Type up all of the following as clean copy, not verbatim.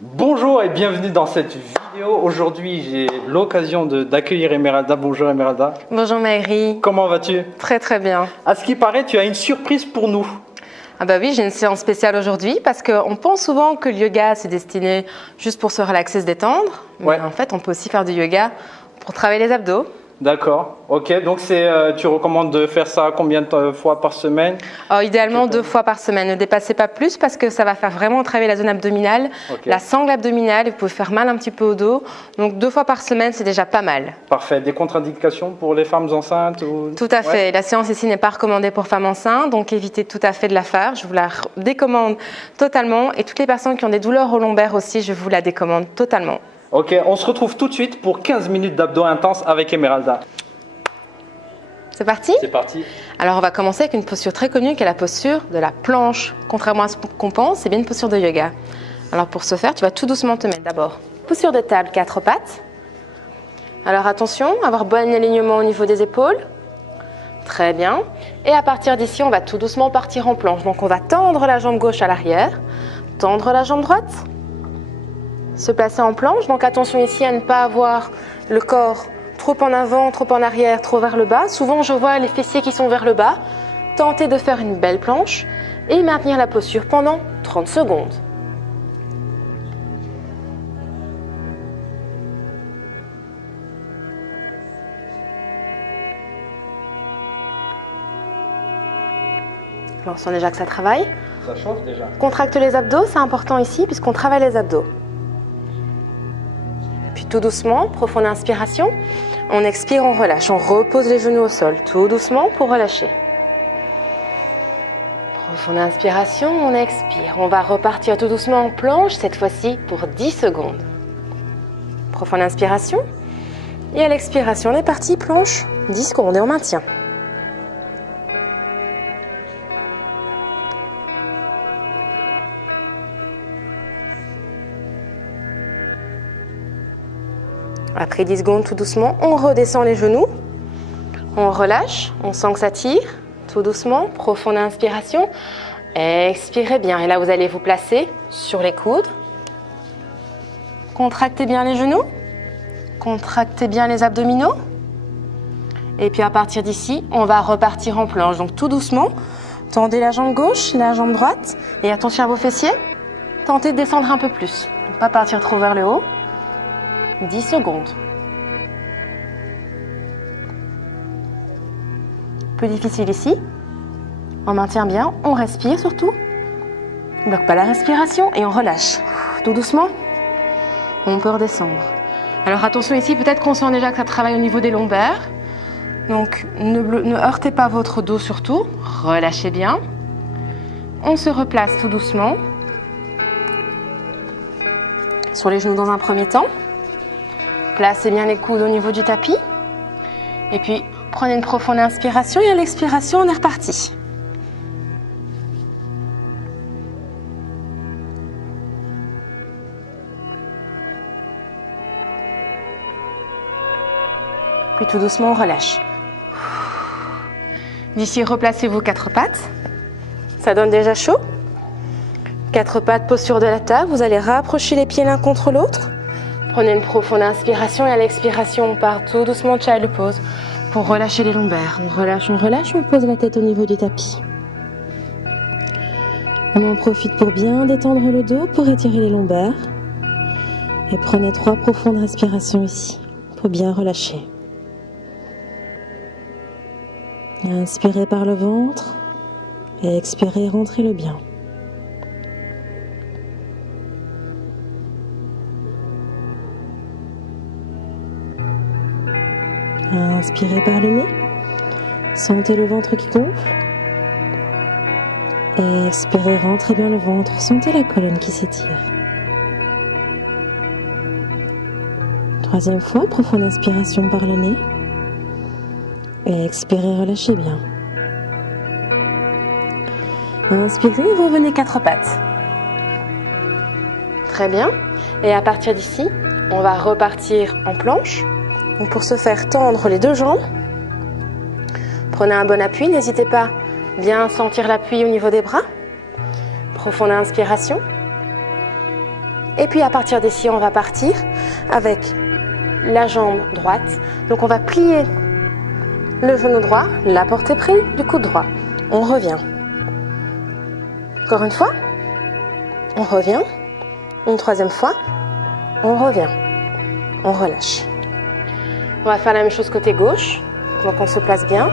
Bonjour et bienvenue dans cette vidéo. Aujourd'hui, j'ai l'occasion d'accueillir Emeralda. Bonjour Emeralda. Bonjour Maëri. Comment vas-tu? Très très bien. À ce qui paraît, tu as une surprise pour nous. Ah bah oui, j'ai une séance spéciale aujourd'hui parce qu'on pense souvent que le yoga c'est destiné juste pour se relaxer, se détendre. Mais en fait, on peut aussi faire du yoga pour travailler les abdos. D'accord, ok. Donc tu recommandes de faire ça combien de fois par semaine? Idéalement 2 fois par semaine. Ne dépassez pas plus parce que ça va faire vraiment travailler la zone abdominale, la sangle abdominale. Vous pouvez faire mal un petit peu au dos. Donc 2 fois par semaine, c'est déjà pas mal. Parfait. Des contre-indications pour les femmes enceintes Tout à fait. La séance ici n'est pas recommandée pour femmes enceintes, donc évitez tout à fait de la faire. Je vous la décommande totalement. Et toutes les personnes qui ont des douleurs au lombaire aussi, je vous la décommande totalement. Ok, on se retrouve tout de suite pour 15 minutes d'abdos intenses avec Emeralda. C'est parti? C'est parti. Alors on va commencer avec une posture très connue qui est la posture de la planche. Contrairement à ce qu'on pense, c'est bien une posture de yoga. Alors pour ce faire, tu vas tout doucement te mettre d'abord. Posture de table, 4 pattes. Alors attention, avoir bon alignement au niveau des épaules. Très bien. Et à partir d'ici, on va tout doucement partir en planche. Donc on va tendre la jambe gauche à l'arrière, tendre la jambe droite. Se placer en planche, donc attention ici à ne pas avoir le corps trop en avant, trop en arrière, trop vers le bas. Souvent je vois les fessiers qui sont vers le bas. Tentez de faire une belle planche et maintenir la posture pendant 30 secondes. Alors on sent déjà que ça travaille. Ça chauffe déjà. Contracte les abdos, c'est important ici puisqu'on travaille les abdos. Puis tout doucement, profonde inspiration. On expire, on relâche. On repose les genoux au sol, tout doucement pour relâcher. Profonde inspiration, on expire. On va repartir tout doucement en planche, cette fois-ci pour 10 secondes. Profonde inspiration. Et à l'expiration, on est parti, planche, 10 secondes et on maintient. Après 10 secondes, tout doucement, on redescend les genoux. On relâche, on sent que ça tire. Tout doucement, profonde inspiration. Expirez bien. Et là, vous allez vous placer sur les coudes. Contractez bien les genoux. Contractez bien les abdominaux. Et puis à partir d'ici, on va repartir en planche. Donc tout doucement, tendez la jambe gauche, la jambe droite. Et attention à vos fessiers. Tentez de descendre un peu plus. Ne pas partir trop vers le haut. 10 secondes. Peu difficile ici. On maintient bien, on respire surtout. On ne bloque pas la respiration et on relâche. Tout doucement, on peut redescendre. Alors attention ici, peut-être qu'on sent déjà que ça travaille au niveau des lombaires. Donc ne heurtez pas votre dos surtout. Relâchez bien. On se replace tout doucement. Sur les genoux dans un premier temps. Placez bien les coudes au niveau du tapis. Et puis, prenez une profonde inspiration et à l'expiration, on est reparti. Puis tout doucement, on relâche. D'ici, replacez vos 4 pattes. Ça donne déjà chaud. 4 pattes, posture de la table. Vous allez rapprocher les pieds l'un contre l'autre. Prenez une profonde inspiration et à l'expiration, on part tout doucement, child pose pour relâcher les lombaires. On relâche, on pose la tête au niveau du tapis. On en profite pour bien détendre le dos, pour étirer les lombaires. Et prenez 3 profondes respirations ici pour bien relâcher. Inspirez par le ventre et expirez, rentrez le bien. Inspirez par le nez, sentez le ventre qui gonfle. Et expirez, rentrez bien le ventre, sentez la colonne qui s'étire. 3e fois, profonde inspiration par le nez. Et expirez, relâchez bien. Inspirez, revenez 4 pattes. Très bien. Et à partir d'ici, on va repartir en planche. Donc pour ce faire, tendre les 2 jambes. Prenez un bon appui, n'hésitez pas à bien sentir l'appui au niveau des bras. Profonde inspiration. Et puis à partir d'ici, on va partir avec la jambe droite. Donc on va plier le genou droit, la porter près du coude droit. On revient. Encore une fois. On revient. Une troisième fois. On revient. On relâche. On va faire la même chose côté gauche. Donc on se place bien.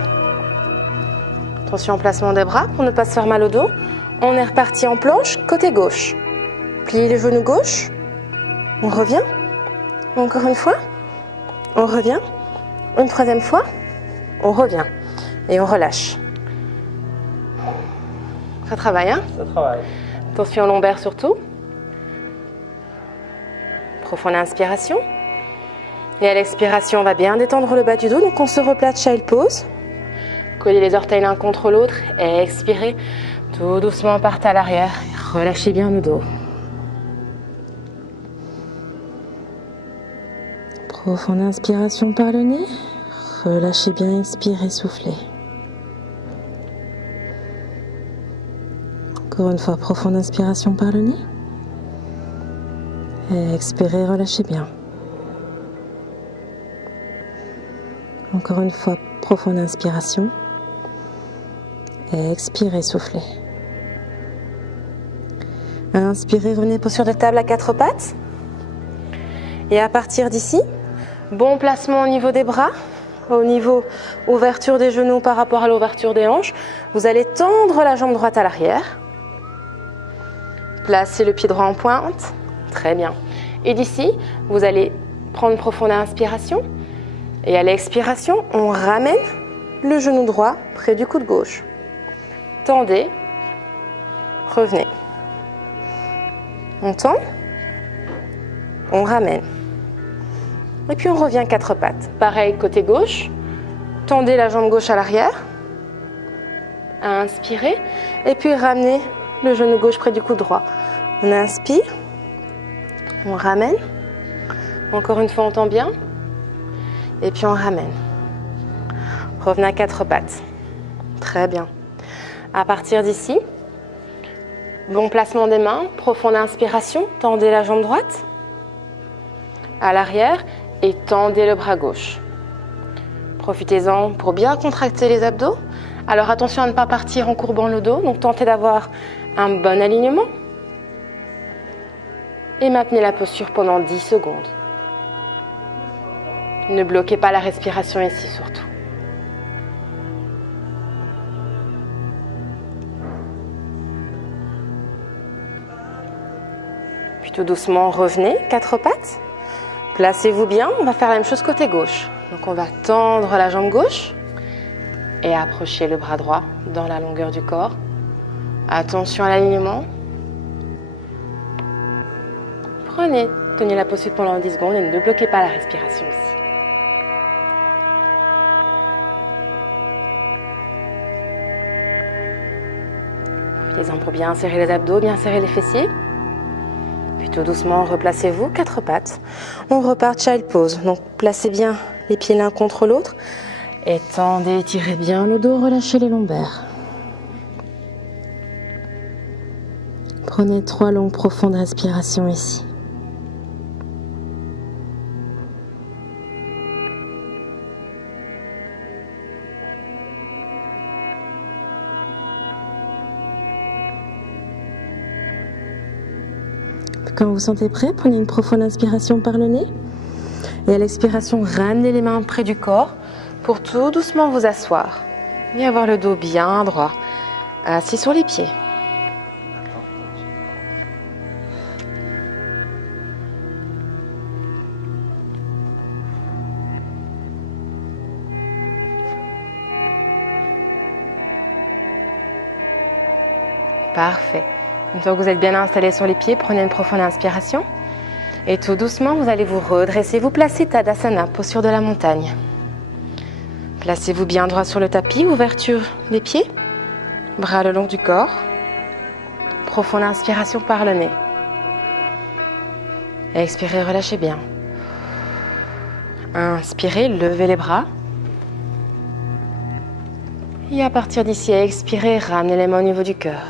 Attention au placement des bras pour ne pas se faire mal au dos. On est reparti en planche côté gauche. Pliez les genoux gauche. On revient. Encore une fois. On revient. Une troisième fois. On revient. Et on relâche. Ça travaille, hein? Ça travaille. Attention lombaire surtout. Profonde inspiration. Et à l'expiration, on va bien détendre le bas du dos. Donc on se replace, child pose. Collez les orteils l'un contre l'autre. Expirez. Tout doucement, partez à l'arrière. Relâchez bien le dos. Profonde inspiration par le nez. Relâchez bien, expirez, soufflez. Encore une fois, profonde inspiration par le nez. Et expirez, relâchez bien. Encore une fois, profonde inspiration. Et expirez, soufflez. Inspirez, revenez posture de table à quatre pattes. Et à partir d'ici, bon placement au niveau des bras, au niveau ouverture des genoux par rapport à l'ouverture des hanches. Vous allez tendre la jambe droite à l'arrière. Placez le pied droit en pointe. Très bien. Et d'ici, vous allez prendre une profonde inspiration. Et à l'expiration, on ramène le genou droit près du coude gauche. Tendez. Revenez. On tend. On ramène. Et puis on revient quatre pattes. Pareil côté gauche. Tendez la jambe gauche à l'arrière. Inspirez. Et puis ramenez le genou gauche près du coude droit. On inspire. On ramène. Encore une fois, on tend bien. Et puis on ramène. Revenez à quatre pattes. Très bien. À partir d'ici, bon placement des mains. Profonde inspiration. Tendez la jambe droite à l'arrière et tendez le bras gauche. Profitez-en pour bien contracter les abdos. Alors attention à ne pas partir en courbant le dos. Donc tentez d'avoir un bon alignement. Et maintenez la posture pendant 10 secondes. Ne bloquez pas la respiration ici surtout. Puis tout doucement, revenez, quatre pattes. Placez-vous bien, on va faire la même chose côté gauche. Donc on va tendre la jambe gauche et approcher le bras droit dans la longueur du corps. Attention à l'alignement. Prenez, tenez la posture pendant 10 secondes et ne bloquez pas la respiration ici. Profitez-en pour bien serrer les abdos, bien serrer les fessiers. Puis tout doucement, replacez-vous, quatre pattes. On repart child pose. Donc placez bien les pieds l'un contre l'autre. Et tendez, étirez bien le dos, relâchez les lombaires. Prenez 3 longues profondes respirations ici. Quand vous vous sentez prêt, prenez une profonde inspiration par le nez. Et à l'expiration, ramenez les mains près du corps pour tout doucement vous asseoir. Et avoir le dos bien droit, assis sur les pieds. Parfait. Une fois que vous êtes bien installé sur les pieds, prenez une profonde inspiration. Et tout doucement, vous allez vous redresser, vous placer Tadasana, posture de la montagne. Placez-vous bien droit sur le tapis, ouverture des pieds, bras le long du corps. Profonde inspiration par le nez. Expirez, relâchez bien. Inspirez, levez les bras. Et à partir d'ici, expirez, ramenez les mains au niveau du cœur.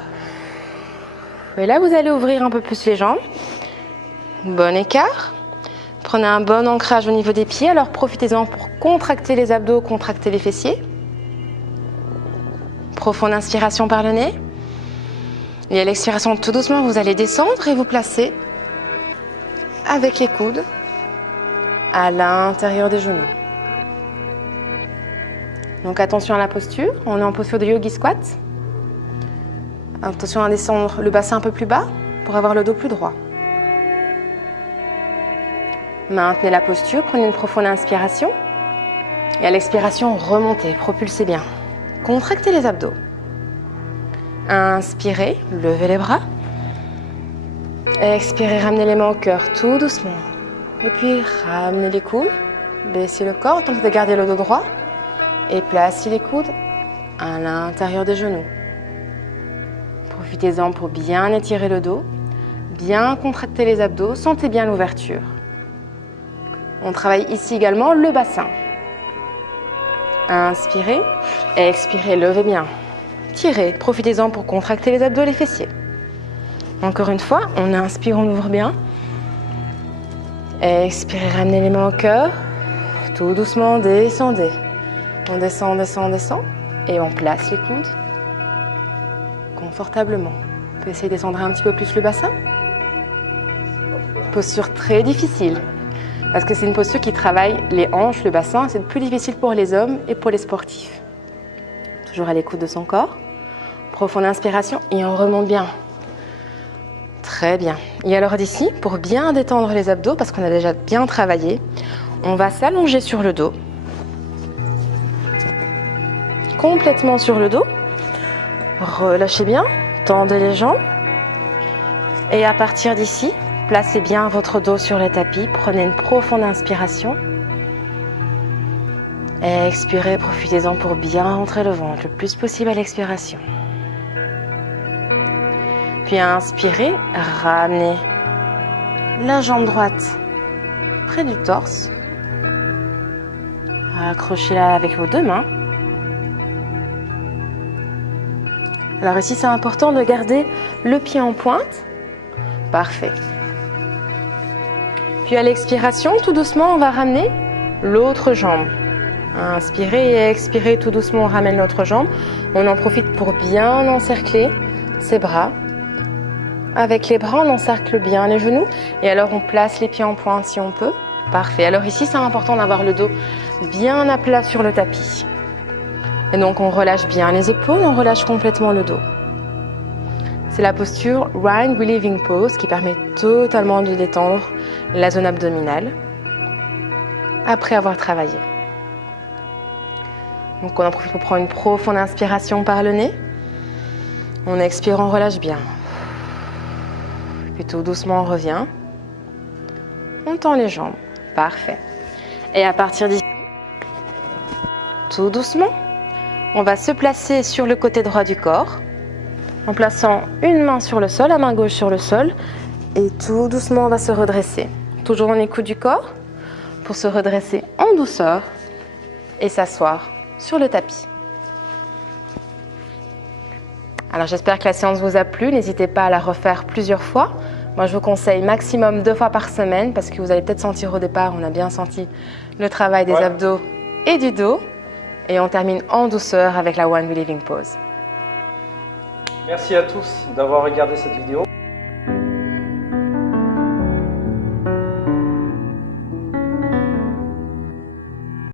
Et là, vous allez ouvrir un peu plus les jambes. Bon écart. Prenez un bon ancrage au niveau des pieds. Alors profitez-en pour contracter les abdos, contracter les fessiers. Profonde inspiration par le nez. Et à l'expiration, tout doucement, vous allez descendre et vous placer avec les coudes à l'intérieur des genoux. Donc attention à la posture. On est en posture de yogi squat. Attention à descendre le bassin un peu plus bas pour avoir le dos plus droit. Maintenez la posture, prenez une profonde inspiration. Et à l'expiration, remontez, propulsez bien. Contractez les abdos. Inspirez, levez les bras. Expirez, ramenez les mains au cœur tout doucement. Et puis ramenez les coudes, baissez le corps, tentez de garder le dos droit. Et placez les coudes à l'intérieur des genoux. Profitez-en pour bien étirer le dos, bien contracter les abdos, sentez bien l'ouverture. On travaille ici également le bassin. Inspirez, expirez, levez bien. Tirez, profitez-en pour contracter les abdos et les fessiers. Encore une fois, on inspire, on ouvre bien. Expirez, ramenez les mains au cœur. Tout doucement, descendez. On descend, descend, descend. Et on place les coudes confortablement. On peut essayer de descendre un petit peu plus le bassin. Posture très difficile. Parce que c'est une posture qui travaille les hanches, le bassin. C'est plus difficile pour les hommes et pour les sportifs. Toujours à l'écoute de son corps. Profonde inspiration et on remonte bien. Très bien. Et alors d'ici, pour bien détendre les abdos, parce qu'on a déjà bien travaillé, on va s'allonger sur le dos. Complètement sur le dos. Relâchez bien, tendez les jambes. Et à partir d'ici, placez bien votre dos sur le tapis. Prenez une profonde inspiration. Expirez, profitez-en pour bien rentrer le ventre le plus possible à l'expiration. Puis inspirez, ramenez la jambe droite près du torse. Accrochez-la avec vos deux mains. Alors ici, c'est important de garder le pied en pointe. Parfait. Puis à l'expiration, tout doucement, on va ramener l'autre jambe. Inspirez et expirez, tout doucement, on ramène l'autre jambe. On en profite pour bien encercler ses bras. Avec les bras, on encercle bien les genoux. Et alors, on place les pieds en pointe si on peut. Parfait. Alors ici, c'est important d'avoir le dos bien à plat sur le tapis. Et donc, on relâche bien les épaules, on relâche complètement le dos. C'est la posture Rhine Relieving Pose qui permet totalement de détendre la zone abdominale après avoir travaillé. Donc, on en profite pour prendre une profonde inspiration par le nez. On expire, on relâche bien. Puis tout doucement, on revient. On tend les jambes. Parfait. Et à partir d'ici, tout doucement, on va se placer sur le côté droit du corps en plaçant une main sur le sol, la main gauche sur le sol. Et tout doucement, on va se redresser. Toujours en écoute du corps pour se redresser en douceur et s'asseoir sur le tapis. Alors j'espère que la séance vous a plu. N'hésitez pas à la refaire plusieurs fois. Moi, je vous conseille maximum 2 fois par semaine parce que vous allez peut-être sentir au départ, on a bien senti le travail des abdos et du dos. Et on termine en douceur avec la One Relieving Pose. Merci à tous d'avoir regardé cette vidéo.